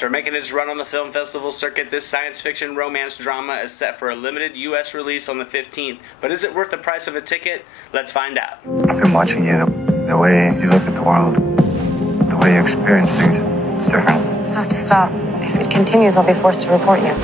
After making its run on the film festival circuit, this science fiction romance drama is set for a limited U.S. release on the 15th. But is it worth the price of a ticket? Let's find out. I've been watching you. The way you look at the world, the way you experience things, it's different. This has to stop. If it continues, I'll be forced to report you.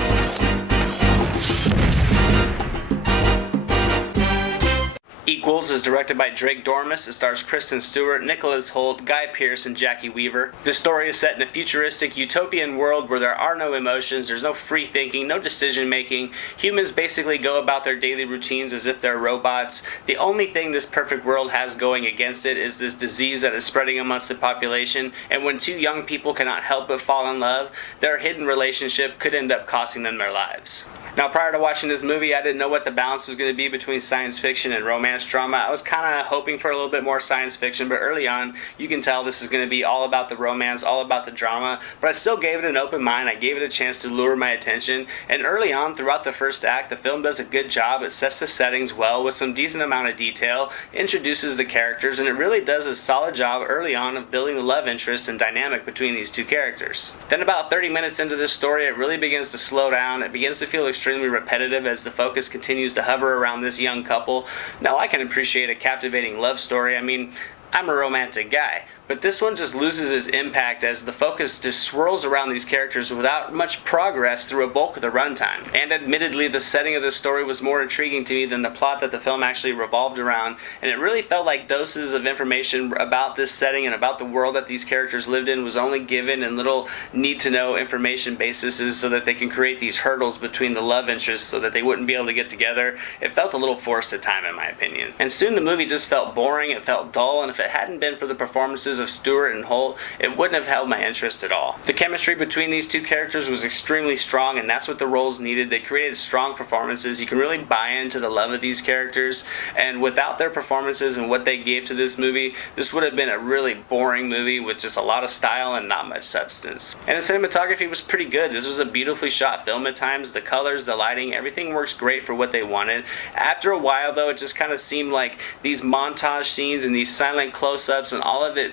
Equals is directed by Drake Doremus. It stars Kristen, Stewart, Nicholas Hoult, Guy Pearce, and Jackie Weaver. This story is set in a futuristic, utopian world where there are no emotions, there's no free thinking, no decision making. Humans basically go about their daily routines as if they're robots. The only thing this perfect world has going against it is this disease that is spreading amongst the population, and when two young people cannot help but fall in love, their hidden relationship could end up costing them their lives. Now, prior to watching this movie, I didn't know what the balance was going to be between science fiction and romance drama. I was kind of hoping for a little bit more science fiction, but early on, you can tell this is going to be all about the romance, all about the drama, but I still gave it an open mind. I gave it a chance to lure my attention, and early on, throughout the first act, the film does a good job. It sets the settings well with some decent amount of detail, introduces the characters, and it really does a solid job early on of building the love interest and dynamic between these two characters. Then about 30 minutes into this story, it really begins to slow down. It begins to feel extremely repetitive as the focus continues to hover around this young couple. Now, I can appreciate a captivating love story. I mean, I'm a romantic guy, but this one just loses its impact as the focus just swirls around these characters without much progress through a bulk of the runtime. And admittedly, the setting of the story was more intriguing to me than the plot that the film actually revolved around, and it really felt like doses of information about this setting and about the world that these characters lived in was only given in little need-to-know information bases so that they can create these hurdles between the love interests so that they wouldn't be able to get together. It felt a little forced at time, in my opinion. And soon the movie just felt boring, it felt dull, and if it hadn't been for the performances of Stewart and Hoult, it wouldn't have held my interest at all. The chemistry between these two characters was extremely strong, and that's what the roles needed. They created strong performances. You can really buy into the love of these characters, and without their performances and what they gave to this movie, this would have been a really boring movie with just a lot of style and not much substance. And the cinematography was pretty good. This was a beautifully shot film at times. The colors, the lighting, everything works great for what they wanted. After a while, though, it just kind of seemed like these montage scenes and these silent close-ups and all of it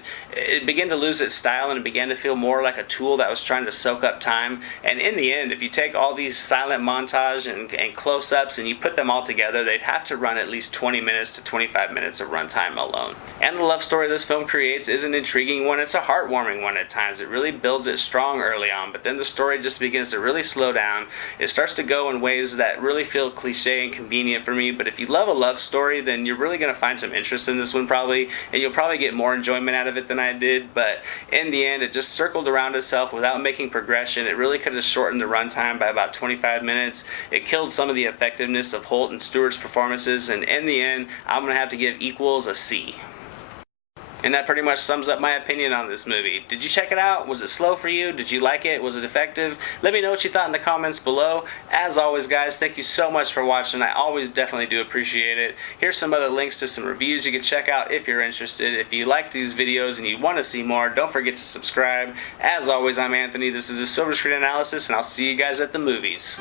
began to lose its style, and it began to feel more like a tool that was trying to soak up time. And in the end, if you take all these silent montage and close-ups and you put them all together, they'd have to run at least 20 minutes to 25 minutes of runtime alone. And the love story this film creates is an intriguing one. It's a heartwarming one at times. It really builds it strong early on, but then the story just begins to really slow down. It starts to go in ways that really feel cliche and convenient for me, but if you love a love story, then you're really going to find some interest in this one probably, and you'll probably get more enjoyment out of it than I did. But in the end, it just circled around itself without making progression. It really could have shortened the runtime by about 25 minutes. It killed some of the effectiveness of Hoult and Stewart's performances, and in the end, I'm going to have to give Equals a C. And that pretty much sums up my opinion on this movie. Did you check it out? Was it slow for you? Did you like it? Was it effective? Let me know what you thought in the comments below. As always, guys, thank you so much for watching. I always definitely do appreciate it. Here's some other links to some reviews you can check out if you're interested. If you like these videos and you want to see more, don't forget to subscribe. As always, I'm Anthony. This is the SilverScreen Analysis, and I'll see you guys at the movies.